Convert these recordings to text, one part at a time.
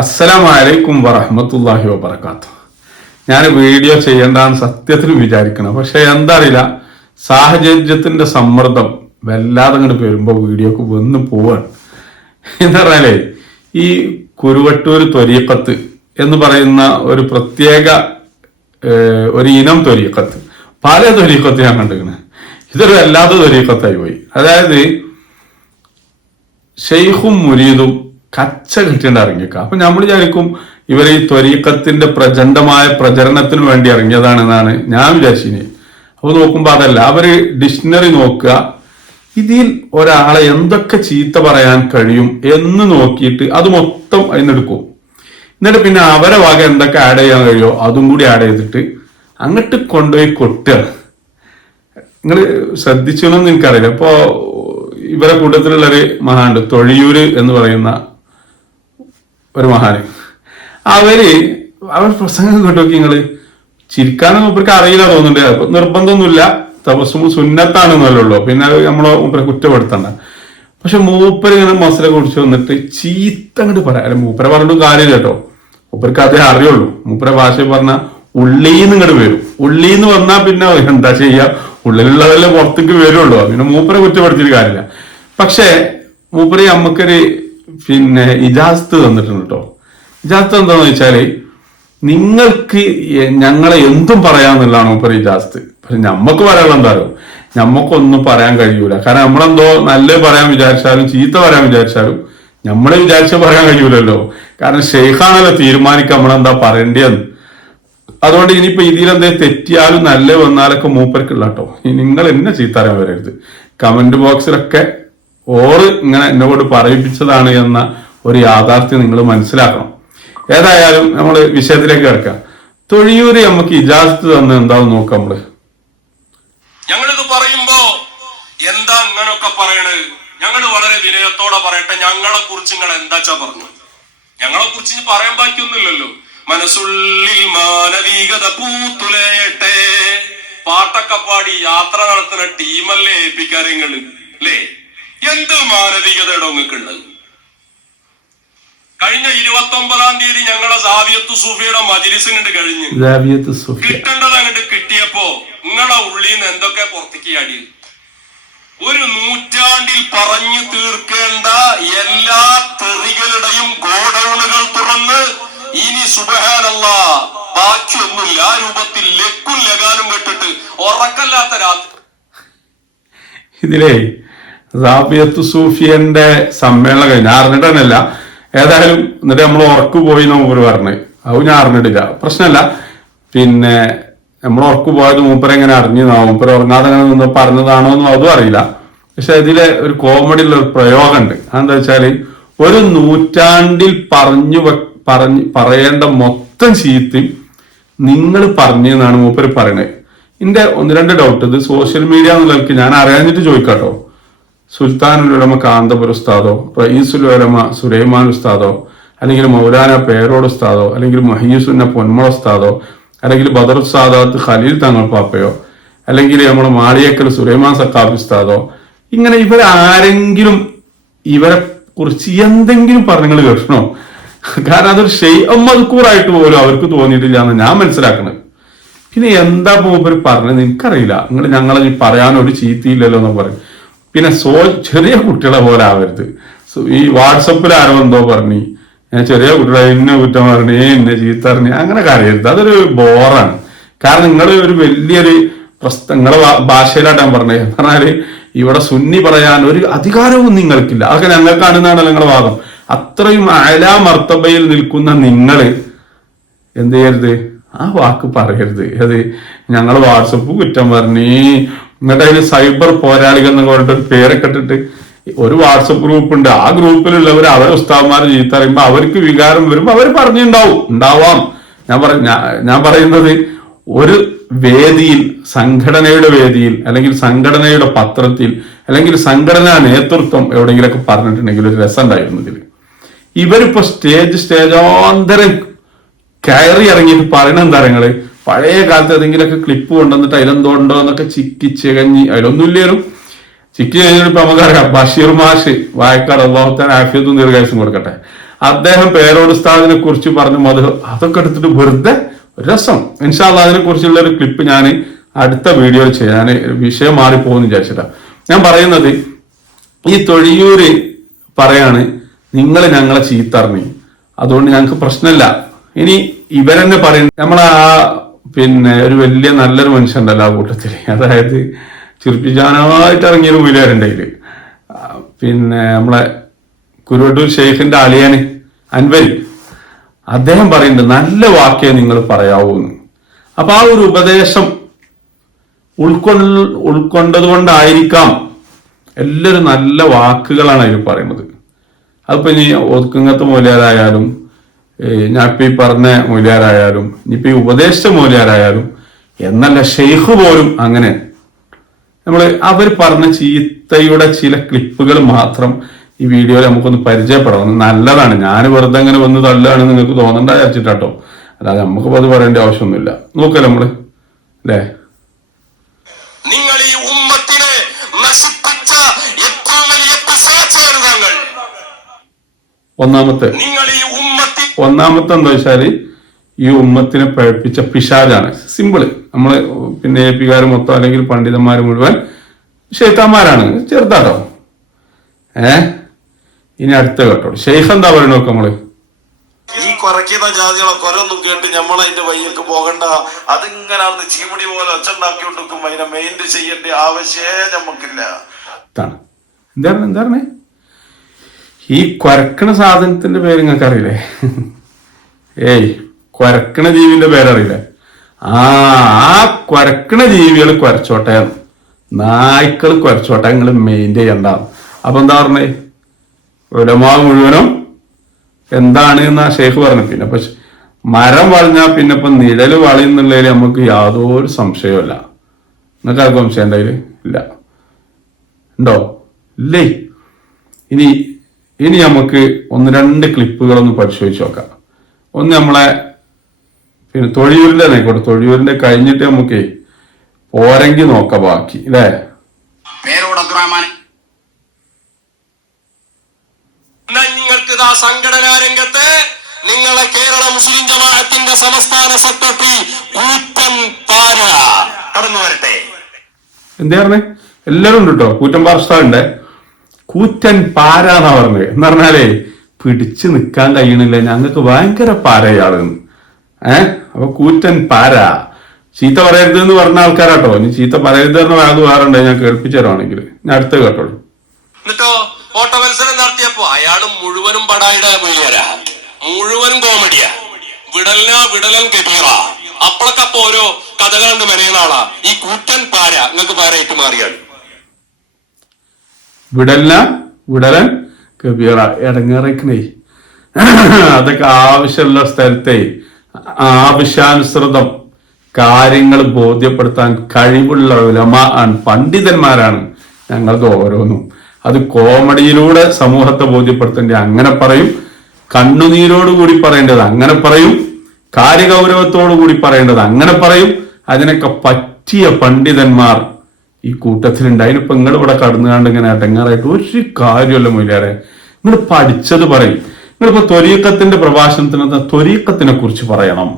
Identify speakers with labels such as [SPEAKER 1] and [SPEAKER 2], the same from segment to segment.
[SPEAKER 1] അസ്സലാം വലൈക്കും വറഹമത്തല്ലാഹി വബർക്കാത്തു ഞാൻ വീഡിയോ ചെയ്യേണ്ടെന്ന് സത്യത്തിൽ വിചാരിക്കണം പക്ഷെ എന്താ അറിയില്ല സാഹചര്യത്തിന്റെ സമ്മർദ്ദം വല്ലാതെ അങ്ങോട്ട് വരുമ്പോൾ വീഡിയോക്ക് വന്ന് പോവാണ്. എന്താ പറഞ്ഞാലേ ഈ കുരുവട്ടൂർ ത്വരീക്കത്ത് എന്ന് പറയുന്ന ഒരു പ്രത്യേക ഒരു ഇനം ത്വരീക്കത്ത് പല ത്വരീക്കത്ത് ഞാൻ കണ്ടിരിക്കുന്നത് ഇതൊരു വല്ലാത്ത ത്വരീക്കത്തായി പോയി. അതായത് ഷെയ്ഖും മുരീദും കച്ച കിട്ടിയിട്ട് ഇറങ്ങിയേക്കാം. അപ്പൊ നമ്മൾ വിചാരിക്കും ഇവർ ഈ ത്വരീക്കത്തിന്റെ പ്രചണ്ഡമായ പ്രചരണത്തിന് വേണ്ടി ഇറങ്ങിയതാണെന്നാണ് ഞാൻ വിചാരിച്ചിന്. അപ്പൊ നോക്കുമ്പോ അതല്ല അവർ ഡിക്ഷണറി നോക്കുക ഇതിൽ ഒരാളെ എന്തൊക്കെ ചീത്ത പറയാൻ കഴിയും എന്ന് നോക്കിയിട്ട് അത് മൊത്തം അതിനെടുക്കും എന്നിട്ട് പിന്നെ അവരെ വക എന്തൊക്കെ ആഡ് ചെയ്യാൻ കഴിയുമോ അതും കൂടി ആഡ് ചെയ്തിട്ട് അങ്ങോട്ട് കൊണ്ടുപോയി കൊട്ടുക. നിങ്ങൾ ശ്രദ്ധിച്ചോന്ന് എനിക്കറിയില്ല. ഇപ്പോ ഇവരെ കൂട്ടത്തിലുള്ളൊരു മഹാണ്ട് തൊഴിയൂര് എന്ന് പറയുന്ന ഒരു മഹാന്. അവർ അവർ പ്രസംഗം കേട്ടു നോക്കി നിങ്ങൾ. ചിരിക്കാനൊന്നും ഇവർക്ക് അറിയില്ല തോന്നുന്നുണ്ട്. നിർബന്ധമൊന്നുമില്ല. തപസ്സും സുന്നത്താണെന്നല്ലേ ഉള്ളൂ. പിന്നെ അത് നമ്മളെ മൂപ്പരെ കുറ്റപ്പെടുത്തണ്ട. പക്ഷെ മൂപ്പര് ഇങ്ങനെ മസല കുടിച്ച് വന്നിട്ട് ചീത്ത അങ്ങോട്ട് പറയാം. അല്ല മൂപ്പരെ പറഞ്ഞിട്ടും കാര്യം കേട്ടോ. മൂപ്പർക്ക് അതേ അറിയുള്ളൂ. മൂപ്പരെ ഭാഷ പറഞ്ഞ ഉള്ളിന്ന് ഇങ്ങോട്ട് വരും. ഉള്ളിന്ന് വന്നാ പിന്നെ എന്താ ചെയ്യാ? ഉള്ളിലുള്ളതല്ലേ പുറത്തേക്ക് വരുള്ളൂ. പിന്നെ മൂപ്പരെ കുറ്റപ്പെടുത്തിയിട്ട് കാര്യമില്ല. പക്ഷെ മൂപ്പര് നമുക്കൊരു പിന്നെ ഇജാസ്ത് തന്നിട്ടുണ്ട് കേട്ടോ ഇജാസ്ത് എന്താന്ന് വെച്ചാൽ നിങ്ങൾക്ക് ഞങ്ങളെ എന്തും പറയാന്നുള്ളതാണ് മൂപ്പര് ഇജാസ്ത്. പക്ഷെ നമ്മക്ക് പറയാനുള്ള എന്താ അറിയോ? നമ്മക്കൊന്നും പറയാൻ കഴിയൂല. കാരണം നമ്മളെന്തോ നല്ലത് പറയാൻ വിചാരിച്ചാലും ചീത്ത പറയാൻ വിചാരിച്ചാലും നമ്മളെ വിചാരിച്ച പറയാൻ കഴിയൂലല്ലോ. കാരണം ഷെയ്ഖാണല്ലോ തീരുമാനിക്കുക നമ്മളെന്താ പറയേണ്ടതെന്ന്. അതുകൊണ്ട് ഇനിയിപ്പോ ഇതിലെന്തേ തെറ്റിയാലും നല്ല വന്നാലൊക്കെ മൂപ്പർക്കുള്ള കേട്ടോ നിങ്ങൾ എന്നെ ചീത്താരം വരരുത്. കമന്റ് ബോക്സിലൊക്കെ ഓറ് ഇങ്ങനെ എന്നോട് പറയിപ്പിച്ചതാണ് എന്ന ഒരു യാഥാർത്ഥ്യം നിങ്ങൾ മനസ്സിലാക്കണം. ഏതായാലും നമ്മൾ വിഷയത്തിലേക്ക് കിടക്കാം. തൊഴിയൂര് നമുക്ക് ഇജാസത്ത് തന്നെ എന്താണെന്ന് നോക്കാം നമ്മൾ.
[SPEAKER 2] ഞങ്ങളിത് പറയുമ്പോ എന്താ ഇങ്ങനൊക്കെ പറയണത് ഞങ്ങൾ വളരെ വിനയത്തോടെ പറയട്ടെ. ഞങ്ങളെ കുറിച്ച് നിങ്ങൾ എന്താച്ചാ പറഞ്ഞു ഞങ്ങളെ കുറിച്ച് പറയാൻ ബാക്കിയൊന്നുമില്ലല്ലോ. മനസ്സുള്ളിൽ മാനവികത പൂത്തുലയട്ടെ. പാട്ടൊക്കെ പാടി യാത്ര നടത്തുന്ന ടീമല്ലേ ഏൽപ്പിക്കാരങ്ങൾ അല്ലേ എന്ത് മാനവികതയുടെ നിങ്ങൾക്കുള്ളത് കഴിഞ്ഞ ഇരുപത്തി ഒമ്പതാം തീയതി ഞങ്ങളുടെ സാവിയത്ത് സൂഫിയുടെ മജിലിസിനുണ്ട് കഴിഞ്ഞ് കിട്ടേണ്ടത് അങ്ങോട്ട് കിട്ടിയപ്പോ നിങ്ങളെ ഉള്ളിൽ നിന്ന് എന്തൊക്കെ പുറത്തേക്ക് അടി ഒരു നൂറ്റാണ്ടിൽ പറഞ്ഞു തീർക്കേണ്ട എല്ലാ തെറികളുടെയും ഗോഡൌണുകൾ തുറന്ന് ഇനി സുബഹാനല്ല ബാക്കിയൊന്നുമില്ല. ആ രൂപത്തിൽ ലക്കും ലഗാനും കെട്ടിട്ട് ഉറക്കല്ലാത്ത രാത്രി.
[SPEAKER 1] ഇതിലേ റാബിയത്ത് സൂഫിയന്റെ സമ്മേളനം കഴിഞ്ഞ. അറിഞ്ഞിട്ടല്ല ഏതായാലും എന്നിട്ട് നമ്മൾ ഉറക്ക് പോയി മൂപ്പര് പറഞ്ഞു. അത് ഞാൻ അറിഞ്ഞിട്ടില്ല. പ്രശ്നമല്ല പിന്നെ നമ്മൾ ഉറക്ക് പോയത് മൂപ്പര് എങ്ങനെ അറിഞ്ഞു? മൂപ്പര് ഉറങ്ങാതെ അങ്ങനെ നിന്ന് പറഞ്ഞതാണോ എന്നും അതും അറിയില്ല. പക്ഷെ ഇതിലെ ഒരു കോമഡി ഉള്ള ഒരു പ്രയോഗമുണ്ട്. അതെന്താ വെച്ചാൽ ഒരു നൂറ്റാണ്ടിൽ പറഞ്ഞു പറഞ്ഞു പറയേണ്ട മൊത്തം ചീത്തയും നിങ്ങൾ പറഞ്ഞു എന്നാണ് മൂപ്പര് പറയണത് എന്റെ ഒന്ന് രണ്ട് ഡൗട്ട് ഇത് സോഷ്യൽ മീഡിയ എന്നുള്ളവർക്ക് ഞാൻ അറിയാഞ്ഞിട്ട് ചോദിക്കാട്ടോ. സുൽത്താനുൽ ഉലമ കാന്തപുര ഉസ്താദോ റയീസുൽ ഉലമ സുലൈമാൻ ഉസ്താദോ അല്ലെങ്കിൽ മൗലാന പേരോട് ഉസ്താദോ അല്ലെങ്കിൽ മഹീസുന്ന പൊന്മള ഉസ്താദോ അല്ലെങ്കിൽ ബദർ ഉസ്താദാത്ത് ഖലീൽ തങ്ങൾ പാപ്പയോ അല്ലെങ്കിൽ നമ്മുടെ മാളിയക്കൽ സുലൈമാൻ സക്കാബ് ഉസ്താദോ ഇങ്ങനെ ഇവരാരെങ്കിലും ഇവരെ കുറിച്ച് എന്തെങ്കിലും പറഞ്ഞങ്ങൾ കേൾക്കണോ? കാരണം അതൊരു ഷെയ് മദ്കൂറായിട്ട് പോലും അവർക്ക് തോന്നിയിട്ടില്ല എന്ന് ഞാൻ മനസ്സിലാക്കണത്. പിന്നെ എന്താ മൂപ്പര് പറഞ്ഞത്? എനിക്കറിയില്ല. നിങ്ങൾ ഞങ്ങളെ പറയാൻ ഒരു ചീത്തയില്ലല്ലോ എന്ന് പറയും. പിന്നെ സോ ചെറിയ കുട്ടികളെ പോലെ ആവരുത്. ഈ വാട്സപ്പിൽ ആരോ എന്തോ പറഞ്ഞു. ചെറിയ കുട്ടികളെ ഇന്ന കുറ്റം പറഞ്ഞു എന്നെ ചീത്ത പറഞ്ഞു അങ്ങനെ കരയരുത്. അതൊരു ബോറാണ്. കാരണം നിങ്ങൾ ഒരു വലിയൊരു പ്രശ്നം നിങ്ങളെ ഭാ- ഭാഷയിലാട്ടാ ഞാൻ പറഞ്ഞത്. പറഞ്ഞാൽ ഇവിടെ സുന്നി പറയാൻ ഒരു അധികാരവും നിങ്ങൾക്കില്ല. അതൊക്കെ ഞങ്ങൾക്കാണെന്നാണ് നിങ്ങളുടെ വാദം അത്രയും അയലാ മർത്തബയിൽ നിൽക്കുന്ന നിങ്ങൾ എന്ത് ചെയ്യരുത്? ആ വാക്ക് പറയരുത്. അത് ഞങ്ങൾ വാട്സപ്പ് കുറ്റം പറഞ്ഞ് എന്നിട്ട് അതിന് സൈബർ പോരാളികൾ എന്ന് പറഞ്ഞിട്ട് പേരൊക്കെ ഇട്ടിട്ട് ഒരു വാട്സപ്പ് ഗ്രൂപ്പ് ഉണ്ട്. ആ ഗ്രൂപ്പിലുള്ളവർ അവരെ ഉസ്താവന്മാരെ ചീത്തറിയുമ്പോൾ അവർക്ക് വികാരം വരുമ്പോൾ അവർ പറഞ്ഞിട്ടുണ്ടാവും ഉണ്ടാവാം. ഞാൻ പറ ഞാൻ പറയുന്നത് ഒരു വേദിയിൽ സംഘടനയുടെ വേദിയിൽ അല്ലെങ്കിൽ സംഘടനയുടെ പത്രത്തിൽ അല്ലെങ്കിൽ സംഘടനാ നേതൃത്വം എവിടെയെങ്കിലൊക്കെ പറഞ്ഞിട്ടുണ്ടെങ്കിൽ ഒരു രസം ഉണ്ടായിരുന്നു ഇതിൽ ഇവരിപ്പോ സ്റ്റേജ് സ്റ്റേജാന്തരം കയറി ഇറങ്ങിയിട്ട് പറയണ എന്താ പഴയ കാലത്ത് ഏതെങ്കിലുമൊക്കെ ക്ലിപ്പ് കൊണ്ടുവന്നിട്ട് അതിലെന്തോ ഉണ്ടോ എന്നൊക്കെ ചിക്കി ചികഞ്ഞി അതിലൊന്നുമില്ലേലും. ചിക്കി കഴിഞ്ഞിട്ട് ഇപ്പൊ നമുക്കറിയാം ബഷീർ മാഷ് വായക്കാട് അള്ളാഹുത്താൻ ആഫിയത്തും ദീർഘായുസും കൊടുക്കട്ടെ. അദ്ദേഹം പേരോട് ഉസ്താദിനെ കുറിച്ച് പറഞ്ഞു മധു അതൊക്കെ എടുത്തിട്ട് വെറുതെ രസം. ഇൻഷാല്ല അതിനെ കുറിച്ചുള്ള ഒരു ക്ലിപ്പ് ഞാൻ അടുത്ത വീഡിയോ ചെയ്യാൻ വിഷയം മാറിപ്പോകുന്നു വിചാരിച്ചിട്ടാ. ഞാൻ പറയുന്നത് ഈ തൊഴിയൂര് പറയാണ് നിങ്ങൾ ഞങ്ങളെ ചീത്തറിഞ്ഞു. അതുകൊണ്ട് ഞങ്ങൾക്ക് പ്രശ്നമില്ല. ഇനി ഇവരെന്നെ പറയുന്നത് നമ്മളെ ആ പിന്നെ ഒരു വലിയ നല്ലൊരു മനുഷ്യണ്ടല്ലോ ആ കൂട്ടത്തിൽ അതായത് ചിരിപ്പിച്ചാനായിട്ട് ഇറങ്ങിയൊരു മൂലരുണ്ടെങ്കിൽ പിന്നെ നമ്മളെ കുരുവട്ടൂർ ഷെയ്ഖിന്റെ അലിയാന് അൻവരി. അദ്ദേഹം പറയുന്നുണ്ട് നല്ല വാക്കേ നിങ്ങൾ പറയാവൂ എന്ന് അപ്പൊ ആ ഒരു ഉപദേശം ഉൾക്കൊള്ള ഉൾക്കൊണ്ടത് കൊണ്ടായിരിക്കാം എല്ലാവരും നല്ല വാക്കുകളാണ് അതിൽ പറയുന്നത്. അതിപ്പോ ഇനി ഒതുക്കുങ്ങത്ത് മൂല്യാരായാലും ഞാൻ ഇപ്പൊ ഈ പറഞ്ഞ മൂല്യാരായാലും ഇനിയിപ്പോ ഈ ഉപദേശിച്ച മൂല്യാരായാലും എന്നല്ല ഷെയ്ഖ് പോലും അങ്ങനെ. നമ്മൾ അവർ പറഞ്ഞ ചീത്തയുടെ ചില ക്ലിപ്പുകൾ മാത്രം ഈ വീഡിയോയിൽ നമുക്കൊന്ന് പരിചയപ്പെടാം നല്ലതാണ്. ഞാൻ വെറുതെ അങ്ങനെ വന്ന് തള്ളുകയാണ് നിങ്ങൾക്ക് തോന്നണ്ട വിചാരിച്ചിട്ടാട്ടോ. അല്ലാതെ നമുക്ക് അത് പറയേണ്ട ആവശ്യമൊന്നുമില്ല. നോക്കല്ലേ നമ്മൾ? അല്ലേ?
[SPEAKER 2] നിങ്ങൾ ഈ ഉമ്മത്തിനെ നശിപ്പിച്ച ഏറ്റവും വലിയ
[SPEAKER 1] ഒന്നാമത്തെ.
[SPEAKER 2] നിങ്ങൾ ഈ
[SPEAKER 1] ഒന്നാമത്തെ എന്താ വെച്ചാൽ ഈ ഉമ്മത്തിനെ പഴപ്പിച്ച പിശാജാണ് സിമ്പിൾ. നമ്മൾ പിന്നെ എ പിക്കാർ മൊത്തം അല്ലെങ്കിൽ പണ്ഡിതന്മാർ മുഴുവൻ ഷെയ്ത്താന്മാരാണ് ചെറുതാട്ടോ. ഏ? ഇനി അടുത്ത കേട്ടോ ഷെയ്ഖ് എന്താ പറയണ നമ്മൾ?
[SPEAKER 3] ഈ കുറയ്ക്കുന്ന ജാതികളെ കൊരൊന്നും കേട്ട് നമ്മളതിന്റെ വയ്യൊക്കെ പോകണ്ട. അതിങ്ങനെ അന്ന് ചീമുടി പോലെ ഒച്ചുണ്ടാക്കിക്കൊണ്ടിരിക്കും അതിനെ മെയിന്റ് ചെയ്യേണ്ട ആവശ്യമേ നമുക്കില്ല
[SPEAKER 1] എന്താണ് എന്താണ്? ഈ കൊരക്കണ സാധനത്തിന്റെ പേര് നിങ്ങൾക്ക് അറിയില്ലേ ഏയ് കൊരക്കണ ജീവിന്റെ പേരറിയില്ല. ആ ആ കൊരക്കണ ജീവികൾ കുരച്ചോട്ടെ. നായ്ക്കൾ കുരച്ചോട്ടെ നിങ്ങൾ മെയിൻ ചെയ്യണ്ട. അപ്പൊ എന്താ പറഞ്ഞേ? ഉലമാ മുഴുവനും എന്താണ് എന്നാ ഷെയ്ഖ് പറഞ്ഞു പിന്നെ ഇപ്പൊ മരം വളഞ്ഞാ പിന്നെ ഇപ്പൊ നിഴൽ വളയുന്നുള്ളതിൽ നമുക്ക് യാതൊരു സംശയമില്ല നിങ്ങൾക്ക് ആർക്കും സംശയം ഉണ്ടായിൽ ഇല്ല. ഉണ്ടോ ഇല്ലേ? ഇനി ഇനി നമുക്ക് ഒന്ന് രണ്ട് ക്ലിപ്പുകളൊന്ന് പരിശോധിച്ച് നോക്കാം. ഒന്ന് നമ്മളെ പിന്നെ തൊഴിയൂരിന്റെ ആയിക്കോട്ടെ തൊഴിയൂരിന്റെ കഴിഞ്ഞിട്ട് നമുക്ക് പോരെങ്കിൽ നോക്ക ബാക്കി അല്ലേ
[SPEAKER 4] പേരോട് അബ്ദുറഹ്മാൻ
[SPEAKER 2] നിങ്ങൾക്ക് ഇതാ സംഘടനാ രംഗത്ത് നിങ്ങളെ കേരള മുസ്ലിം ജമാഅത്തിന്റെ സംസ്ഥാന സെക്രട്ടറി കൂറ്റൻ പാര. കടന്നു വരട്ടെ.
[SPEAKER 1] എന്താ പറഞ്ഞേ എല്ലാരും ഉണ്ട് കേട്ടോ. കൂറ്റൻ ഉണ്ട്. കൂറ്റൻ പാര എന്നാ പറഞ്ഞത്. എന്ന് പറഞ്ഞാലേ പിടിച്ചു നിൽക്കാൻ കഴിയണില്ല. ഞങ്ങൾക്ക് ഭയങ്കര പാരയാളെന്ന് ഏ? അപ്പൊ കൂറ്റൻ പാര. ചീത്ത പറയരുത് എന്ന് പറഞ്ഞ ആൾക്കാരാട്ടോ. ഇനി ചീത്ത പറയരുത് എന്ന് പറയാതെ വേറെ ഉണ്ട്. ഞാൻ കേൾപ്പിച്ചു തരുവാണെങ്കിൽ ഞാൻ അടുത്ത് കേട്ടോളൂ.
[SPEAKER 2] എന്നിട്ടോ ഓട്ട മത്സരം നടത്തിയപ്പോ അയാൾ മുഴുവനും പടായുടെ മൂല്യരാ മുഴുവനും കോമഡിയാ. വിടലിന വിടലൻ കബീറ. അപ്പളക്കപ്പൊ ഓരോ കഥകളുണ്ട് മെനയുന്ന ആളാ. ഈ കൂറ്റൻ പാര നിങ്ങൾക്ക് മാറിയാണ്
[SPEAKER 1] വിടല്ല വിടലൻ കബീറ ഇടങ്ങേറക്കണേ അതൊക്കെ ആവശ്യമുള്ള സ്ഥലത്തെ ആവശ്യാനുസൃതം കാര്യങ്ങൾ ബോധ്യപ്പെടുത്താൻ കഴിവുള്ള ഉലമ ആണ് പണ്ഡിതന്മാരാണ് ഞങ്ങൾക്ക് ഓരോന്നും. അത് കോമഡിയിലൂടെ സമൂഹത്തെ ബോധ്യപ്പെടുത്തേണ്ടത് അങ്ങനെ പറയും കണ്ണുനീരോട് കൂടി പറയേണ്ടത് അങ്ങനെ പറയും കാര്യഗൗരവത്തോടു കൂടി പറയേണ്ടത് അങ്ങനെ പറയും. അതിനൊക്കെ പറ്റിയ പണ്ഡിതന്മാർ ഈ കൂട്ടത്തിലുണ്ട് ഇപ്പൊ നിങ്ങൾ ഇവിടെ കടന്നുകാണ്ട് ഇങ്ങനെ അടങ്ങാറായിട്ട് ഒരു കാര്യമല്ല മൊയിലാറെ നിങ്ങൾ പഠിച്ചത് പറയും. നിങ്ങളിപ്പോ ത്വരീക്കത്തിന്റെ പ്രഭാഷണത്തിന് ത്വരീക്കത്തിനെ കുറിച്ച് പറയണം.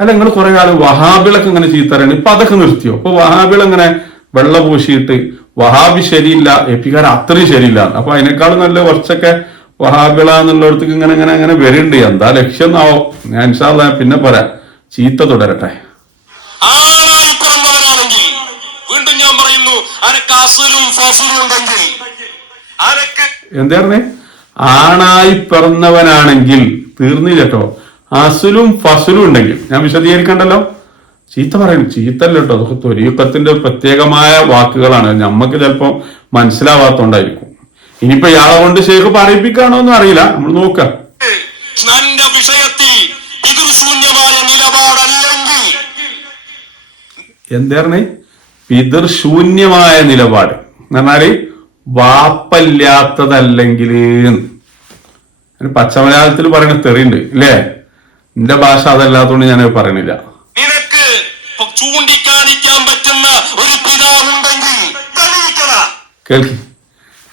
[SPEAKER 1] അല്ല നിങ്ങൾ കുറെ കാലം വഹാബിളൊക്കെ ഇങ്ങനെ ചീത്തറയാണ്. ഇപ്പൊ അതൊക്കെ നിർത്തിയോ? ഇപ്പൊ വഹാബിൾ ഇങ്ങനെ വെള്ള പൂശിയിട്ട് വഹാബി ശരിയില്ല എപ്പിക്കാർ അത്രയും ശരിയില്ല. അപ്പൊ അതിനേക്കാളും നല്ല കുറച്ചൊക്കെ വഹാബിള എന്നുള്ളടത്തേക്ക് ഇങ്ങനെ ഇങ്ങനെ അങ്ങനെ വരുന്നുണ്ട് എന്താ ലക്ഷ്യം എന്നാവോ? ഞാൻ പിന്നെ പറയാം. ചീത്ത തുടരട്ടെ
[SPEAKER 2] ആണായി പിറന്നവരാണെങ്കിൽ വീണ്ടും ഞാൻ അസുലും ഫസുലും ഉണ്ടെങ്കിൽ
[SPEAKER 1] എന്തായിരുന്നേ? ആണായി പിറന്നവനാണെങ്കിൽ തീർന്നില്ല കേട്ടോ. അസുലും ഫസുലും ഉണ്ടെങ്കിൽ. ഞാൻ വിശദീകരിക്കണ്ടല്ലോ? ചീത്ത പറയുന്നു ചീത്തല്ല കേട്ടോ. അതൊക്കെ ത്വരീക്കത്തിന്റെ പ്രത്യേകമായ വാക്കുകളാണ്. നമ്മക്ക് ചിലപ്പോ മനസ്സിലാവാത്തോണ്ടായിരിക്കും. ഇനിയിപ്പോ ഇയാളെ കൊണ്ട് ശേഖ് പറയിപ്പിക്കാണോ എന്ന് അറിയില്ല. നമ്മൾ നോക്കാം.
[SPEAKER 2] വിഷയത്തിൽ പിതൃശൂന്യമായ നിലപാടല്ലെങ്കിൽ
[SPEAKER 1] എന്തായിരുന്നേ? പിതൃശൂന്യമായ നിലപാട്. എന്ന് പറഞ്ഞാൽ വാപ്പല്ലാത്തതല്ലെങ്കിൽ പച്ചമലയാളത്തിൽ പറയുന്ന തെറിയുണ്ട് അല്ലേ എന്റെ ഭാഷ അതല്ലാത്തതുകൊണ്ട് ഞാൻ പറയണില്ല
[SPEAKER 2] നിനക്ക് ചൂണ്ടിക്കാണിക്കാൻ പറ്റുന്ന ഒരു പിതാവുണ്ടെങ്കിൽ
[SPEAKER 1] കേൾക്കി.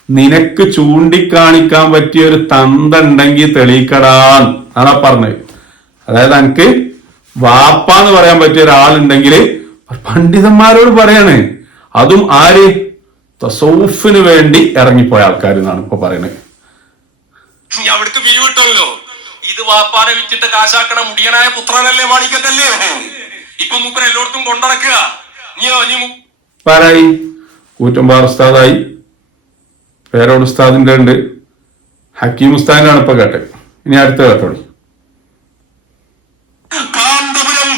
[SPEAKER 1] നിനക്ക് ചൂണ്ടിക്കാണിക്കാൻ പറ്റിയ ഒരു തന്ത ഉണ്ടെങ്കിൽ തെളിയിക്കടാൻ അതാ പറഞ്ഞത്. അതായത് എനിക്ക് വാപ്പ എന്ന് പറയാൻ പറ്റിയ ഒരാളുണ്ടെങ്കിൽ പണ്ഡിതന്മാരോട് പറയാണ്. അതും ആര്? തസൗഫിന് വേണ്ടി ഇറങ്ങിപ്പോയ ആൾക്കാർ എന്നാണ് ഇപ്പൊ പറയുന്നത്
[SPEAKER 2] നീ അവിടേക്ക് പിരിവിട്ടല്ലോ. ഇത് വാപ്പാനെ വിറ്റിട്ട് കാശാക്കണ മുടിയനായ പുത്രനല്ലേ മാണിക്കത്തല്ലേ ഇപ്പൊ മൂപ്പൻ എല്ലായിടത്തും കൊണ്ടടക്കുക.
[SPEAKER 1] പാരായി കൂറ്റമ്പാറ ഉസ്താദായി. പേരോട് ഉസ്താദിന്റെ ഉണ്ട്. ഹക്കീം ഉസ്താദിനാണ് ഇപ്പൊ കേട്ടത്. ഇനി അടുത്ത കേട്ടോളി.
[SPEAKER 2] കാന്തപുരം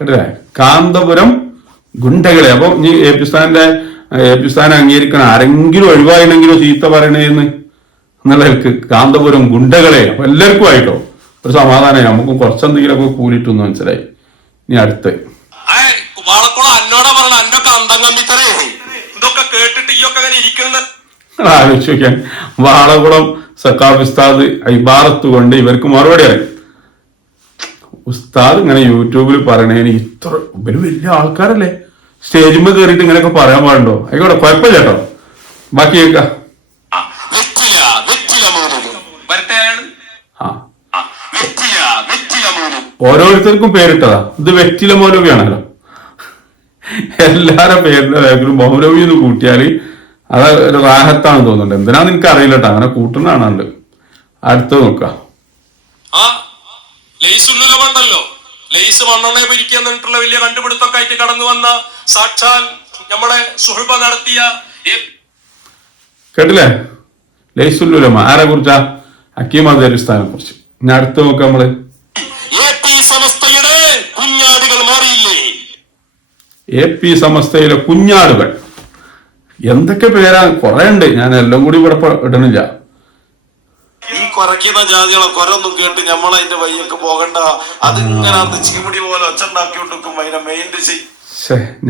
[SPEAKER 1] കേട്ടില്ലേ കാന്തപുരം ഗുണ്ടകളെ. അപ്പൊ ഇനി എ പി സ്ഥാന്റെ എ പി സ്ഥാനം അംഗീകരിക്കണം ആരെങ്കിലും ഒഴിവായില്ലെങ്കിലും ചീത്ത പറയണേന്ന് എന്നുള്ളവർക്ക് കാന്തപുരം ഗുണ്ടകളെ. അപ്പൊ എല്ലാവർക്കും ആയിട്ടോ? ഒരു സമാധാനമായി നമുക്കും കുറച്ചെന്തെങ്കിലുമൊക്കെ കൂലിട്ടൊന്ന് മനസ്സിലായി. ഇനി അടുത്ത്. നോക്കിയാൽ വാളകുളം സക്കാഫ് ഉസ്താദ് ഇബാറത്ത് കൊണ്ട് ഇവർക്ക് മറുപടി അറിയും ഉസ്താദ് ഇങ്ങനെ യൂട്യൂബിൽ പറയണേന് ഇത്ര ഇവർ വലിയ ആൾക്കാരല്ലേ? സ്റ്റേജിൽ കയറിയിട്ട് ഇങ്ങനെയൊക്കെ പറയാൻ പാടുണ്ടോ? ആയിക്കോട്ടെ കുഴപ്പമില്ല കേട്ടോ. ബാക്കി കേൾക്കാം.
[SPEAKER 2] ആ, വെറ്റില വെറ്റില മൂന്നും വരട്ടെ
[SPEAKER 1] ആ.
[SPEAKER 2] ആ, വെറ്റില വെറ്റില മൂന്നും
[SPEAKER 1] ഓരോരുത്തർക്കും പേരിട്ടതാ. ഇത് വെറ്റില മൗലവിയാണല്ലോ. എല്ലാരുടെ പേരിന്റെ ബാക്കിലും മൗലവി എന്ന് കൂട്ടിയാൽ അത് ഒരു റാഹത്താണ് തോന്നുന്നുണ്ട്. എന്തിനാന്ന് എനിക്ക് അറിയില്ല കേട്ടോ. അങ്ങനെ കൂട്ടുന്നതാണ് അടുത്ത് നോക്കാം.
[SPEAKER 2] ഉള്ളിലുണ്ടല്ലോ ലെയ്സ് മണ്ണെണ്ണയെ പിരിക്കാൻ എന്നിട്ടുള്ള വലിയ കണ്ടുപിടുത്തൊക്കെ ആയിട്ട് കടന്നു വന്ന സാക്ഷാൽ നമ്മളെ സുഹൃബ നടത്തിയ
[SPEAKER 1] കേട്ടില്ലേ? ലൈസുല്ലുലമ ആരെ കുറിച്ചാ? ഹക്കീം കുറിച്ച്. ഇനി അടുത്ത് നോക്കാം നമ്മൾ.
[SPEAKER 2] എ പി
[SPEAKER 1] സമസ്തയിലെ കുഞ്ഞാടുകൾ. എന്തൊക്കെ പേരാ? കുറെ ഉണ്ട് ഞാൻ എല്ലാം കൂടി ഇവിടെ ഇടണില്ല
[SPEAKER 3] ഈ കുറയ്ക്കുന്ന ജാതികളെ കൊരൊന്നും കേട്ട് ഞമ്മളതിന്റെ വയ്യൊക്കെ പോകണ്ട. അതിങ്ങനെ അത് ചീമുടി പോലെ ഒച്ചുണ്ടാക്കിക്കൊണ്ടിരിക്കും അതിനെ മെയിന്റെ ചെയ്യും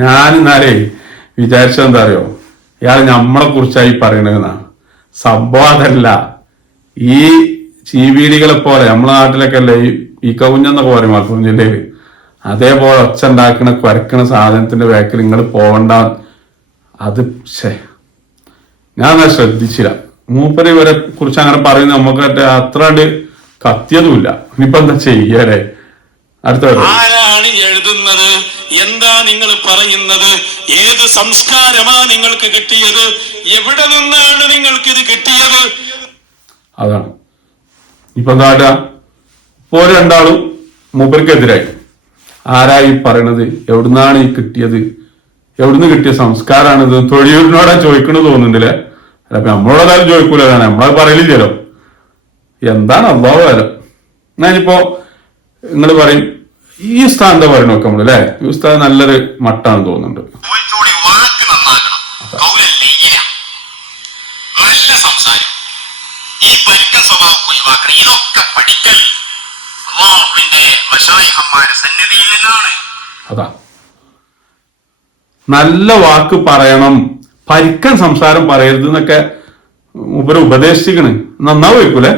[SPEAKER 1] ഞാൻ എന്നാലേ വിചാരിച്ചത് എന്താ അറിയോ ഇയാൾ നമ്മളെ കുറിച്ചായി പറയണതെന്നാണ് സംഭവം അതല്ല ഈ ചീവീടികളെ പോലെ നമ്മളെ നാട്ടിലൊക്കെ അല്ലേ ഈ കവുഞ്ഞെന്നൊക്കെ പറയും മലപ്പുറം ജില്ലയിൽ അതേപോലെ ഒച്ച ഉണ്ടാക്കണ കുരക്കണ സാധനത്തിന്റെ ബാക്കിൽ നിങ്ങൾ പോകണ്ട. അത് ഞാൻ ശ്രദ്ധിച്ചില്ല. മൂപ്പര് ഇവരെ കുറിച്ച് അങ്ങനെ പറയുന്നത് നമുക്ക് അത്ര കത്തിയതുമില്ല. ഇനിയിപ്പോ എന്താ ചെയ്യലേ അടുത്ത.
[SPEAKER 5] ആരാണ് എഴുതുന്നത്? എന്താ നിങ്ങൾ പറയുന്നത്? ഏത് സംസ്കാരമാ നിങ്ങൾക്ക് കിട്ടിയത്? എവിടെ നിന്നാണ് നിങ്ങൾക്ക് ഇത് കിട്ടിയത്?
[SPEAKER 1] അതാണ്. ഇപ്പൊ എന്താ ഇപ്പോ രണ്ടാളും മൂപ്പർക്കെതിരായി. ആരാ ഈ പറയണത്? എവിടുന്നാണ് ഈ കിട്ടിയത്? എവിടുന്ന് കിട്ടിയ സംസ്കാരമാണിത് തൊഴിലിനോടാ ചോദിക്കണത് തോന്നുന്നുണ്ടല്ലേ? അല്ല അപ്പൊ ചോദിക്കൂല കാരണം നമ്മളത് പറയലില്ലല്ലോ. എന്താണ് അള്ളാഹു കാലം ഞാനിപ്പോ നിങ്ങൾ പറയും ഈ ഉസ്താദ് എന്താ പറയണ നോക്കാം നമ്മൾ അല്ലേ? ഈ ഉസ്താദ് നല്ലൊരു മട്ടാണ് തോന്നുന്നുണ്ട്.
[SPEAKER 4] നല്ല സംസാരം. ഈ പരിക്ക സ്വഭാവം ഒഴിവാക്കണം. ഇതൊക്കെ പഠിക്കൽ. അള്ളാഹുവിന്റെ മഷായിഹന്മാരുടെ സന്നിധിയിൽ നിന്നാണ്.
[SPEAKER 1] അതാ. നല്ല വാക്ക് പറയണം. പരിക്കൻ സംസാരം പറയരുത് എന്നൊക്കെ ഉപരെ ഉപദേശിക്കണ് നന്നാവുമായിരിക്കൂലേ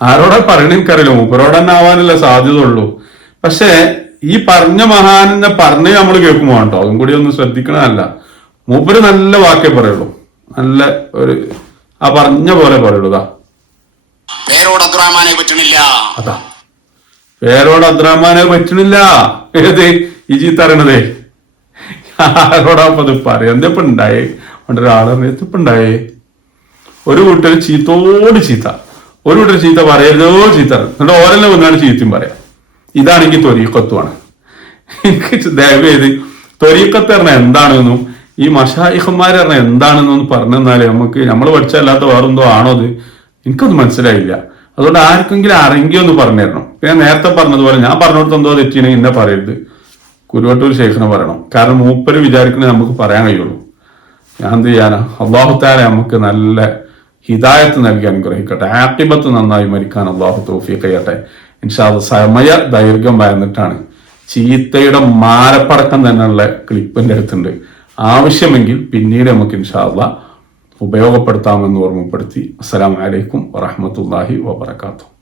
[SPEAKER 1] ആരോടാ പറയണേ എനിക്കറിയില്ല. മൂപ്പരോട് തന്നെ ആവാനല്ലേ സാധ്യത ഉള്ളൂ പക്ഷേ ഈ പറഞ്ഞ മഹാനെ പറഞ്ഞ് നമ്മൾ കേൾക്കുമ്പോ കേട്ടോ അതും കൂടി ഒന്ന് ശ്രദ്ധിക്കണമല്ല മൂപ്പര് നല്ല വാക്കേ പറയുള്ളൂ. നല്ല ഒരു ആ പറഞ്ഞ പോലെ പറയുള്ളൂ. ഇതാ
[SPEAKER 4] പേരോട് അബ്ദുറഹ്മാനെ പറ്റണില്ല.
[SPEAKER 1] അതാ. പേരോട് അബ്ദുറഹ്മാനെ പറ്റണില്ല. ഏത്? ഇജി തരണതേ ആരോടാ ഇത് പറയാ ഉണ്ടായേ ഒരാളെ ഇപ്പൊ ഉണ്ടായേ ഒരു കൂട്ടർ ചീത്തോട് ചീത്ത. ഒരു കൂട്ടർ ചീത്ത പറയരുതോ ചീത്ത എന്നിട്ട് ഓരെല്ലാം വന്നാണ് ചീത്തയും പറയാം. ഇതാണെങ്കിൽ തൊരീക്കത്തുമാണ് എനിക്ക് ദയവ് ചെയ്ത് തൊരീക്കത്ത് പറഞ്ഞാൽ എന്താണെന്നും ഈ മഷായിഹന്മാർ പറഞ്ഞാൽ എന്താണെന്നും പറഞ്ഞെന്നാലേ നമുക്ക് നമ്മൾ പഠിച്ചല്ലാത്ത വേറെന്തോ ആണോ അത് എനിക്കൊന്നും മനസ്സിലായില്ല. അതുകൊണ്ട് ആർക്കെങ്കിലും അറിയെങ്കിൽ ഒന്ന് പറഞ്ഞു തരണം. ഞാൻ നേരത്തെ പറഞ്ഞതുപോലെ ഞാൻ പറഞ്ഞോടത്ത് എന്തോ തെറ്റിയാണെങ്കിൽ എന്നെ പറയരുത്. കുരുവട്ടൂർ ശേഖരനെ പറയണം. കാരണം മൂപ്പര് വിചാരിക്കുന്നത് നമുക്ക് പറയാൻ കഴിയുള്ളൂ. എന്ത് ചെയ്യാനാ അള്ളാഹുത്താല നമുക്ക് നല്ല ഹിദായത്ത് നൽകി അനുഗ്രഹിക്കട്ടെ. ആക്കിബത്ത് നന്നായി മരിക്കാൻ അള്ളാഹു തോഫിയൊക്കെ ചെയ്യട്ടെ. ഇൻഷാദ് സമയ ദൈർഘ്യം വരന്നിട്ടാണ് ചീത്തയുടെ മാരപ്പടക്കം തന്നെയുള്ള ക്ലിപ്പിന്റെ അടുത്തുണ്ട്. ആവശ്യമെങ്കിൽ പിന്നീട് നമുക്ക് ഇൻഷാല്ല ഉപയോഗപ്പെടുത്താമെന്ന് ഓർമ്മപ്പെടുത്തി. അസ്സലാമലൈക്കും വറഹമത്തല്ലാഹി വബർക്കാത്തു